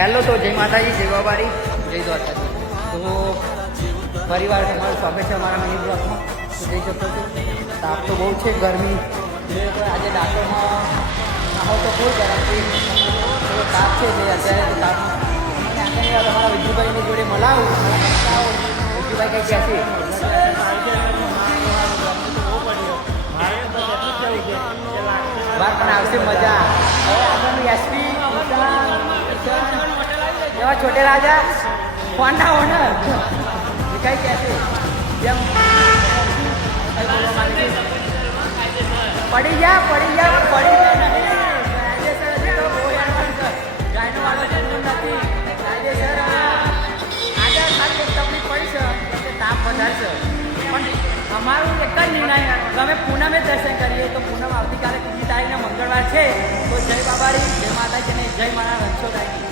Hello, તો જય માતાજી, જય બાબારી, જય દ્વારકાજી. તો પરિવાર તમારું સ્વાગત છે અમારા મિની બ્લોગમાં. તો જઈ શકો છો, તાપ તો બહુ છે, ગરમી આજે ડાકોરમાં આવો તો ફૂલ ગરમ થોડો તાપ છે એટલે અત્યારે તો તાપ આગળની વાત અમારા વિજુભાઈની જોડે મલાવું. વિજુભાઈ કંઈ કહેશે? બાર પણ આવશે મજા. હવે આગળનું એસપી એવા છોટે રાજા ફોન ના હો ને કઈ કહેશે જેમ પડી ગયા ગાયનો વાળો જરૂર નથી. કાયદેસર આજે ખાલી એક તકલીફ પડી છે કે તાપ વધારશે, પણ અમારું એક જ નિર્ણય તમે પૂનમે દર્શન કરીએ તો પૂનમ આવતીકાલે 3 તારીખના મંગળવાર છે. તો જય બાબારી, જય માતાજી અને જય મારા રણછોડરાયની.